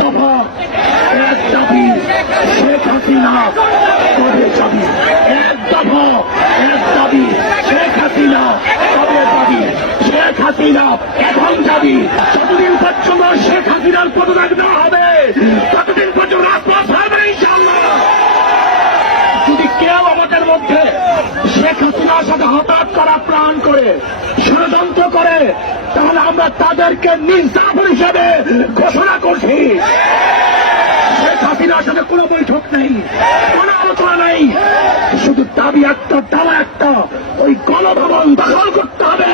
দফা এক দাবি, শেখ হাসিনা কবে যাবি এক দফা, এক দাবি, শেখ হাসিনা কবে যাবি শেখ হাসিনা এখন যাবি যতদিন পর্যন্ত শেখ হাসিনার মধ্যে শেখ হাসিনার সাথে হঠাৎ করা প্রাণ করে, ষড়যন্ত্র করে, তাহলে আমরা তাদেরকে নির্যাতন হিসেবে ঘোষণা করছি। শেখ হাসিনার সাথে কোনো বৈঠক নেই, কোনো আলোচনা নেই। শুধু দাবি একটা, দাবা একটা, ওই গণভবন দখল করতে হবে।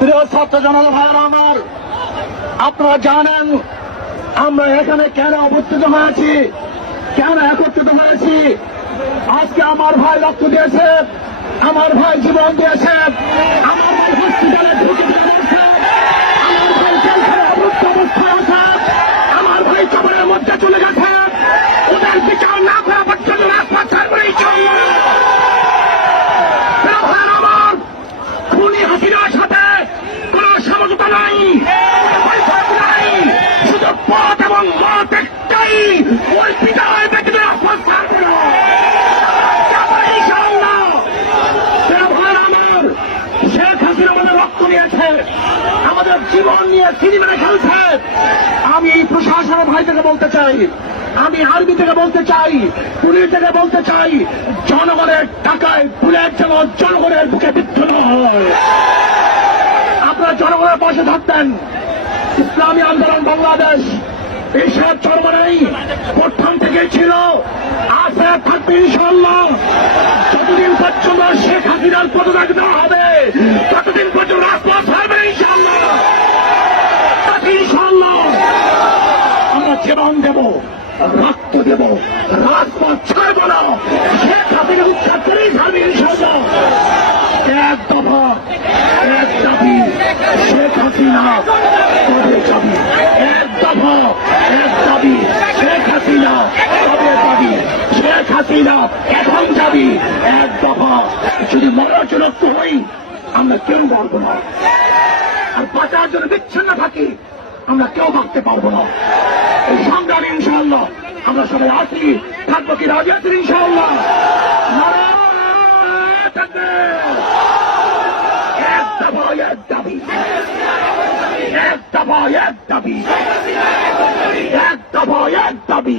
প্রিয় ছাত্র জনতা ভাইয়েরা আমার, আপনারা জানেন আমরা এখানে কেন অবস্থিত হয়েছি? কেন একত্রিত হয়েছি? আজকে আমার ভাই রক্ত দিয়েছে, আমার ভাই জীবন দিয়েছে, আমার ভাই এবং মত একটাই ওই বিদায় ব্যক্তিদের হাসিনা আমাদের জীবন নিয়ে সিনেমা খেলছে আমি প্রশাসনের ভাই থেকে বলতে চাই আমি আর্মি থেকে বলতে চাই পুলিশ থেকে বলতে চাই জনগণের টাকায় পুলিশ যেন জনগণের বুকে বিদ্ধ আপনারা জনগণের পাশে থাকতেন। ইসলামী আন্দোলন বাংলাদেশ এইসব জনগণেই প্রথম থেকে ছিল। আছে থাকবে ইনশাল্লাহ যতদিন পর্যন্ত শেখ হাসিনার পদত্যাগ দেওয়া হবে, ততদিন পর্যন্ত রাজপথ হবে ইনশাল্লাহ ইনশাল্লাহ আমরা জীবন দেব, রক্ত দেব, রাজপথ ছাড়ব না। শেখ হাসিনা উৎখাত করেই ছাড়বে ইনশাল্লাহ এক দফা, এক দাবি, শেখ হাসিনা কবে যাবি এক দফা এক দাবি শেখ হাসিনা কবে যাবি শেখ হাসিনা এখন যাবি? এক দফা। যদি মরার জন্য হই, আমরা কেউ মরবো না। আর বাঁচার জন্য বিচ্ছিন্ন থাকি, আমরা কেউ ভাবতে পারব না। এই সংগ্রামে ইনশাআল্লাহ। আমরা সবাই আছি থাকব কি রাজি আছেন ইনশাআল্লাহ? এক দফা, এক দাবি। এক দফা, এক দাবি। এক দফা, এক দাবি।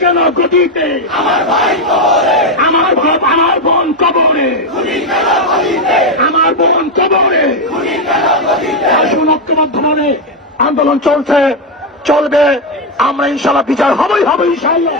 কেন গতিতে? আমার ভাই আমার বোন কবরে। আমার বোন কবরে। আসুন ঐক্যবদ্ধ মনে। আন্দোলন চলছে চলবে। আমরা ইনশাল্লাহ বিচার হবেই হবে ইনশাল্লাহ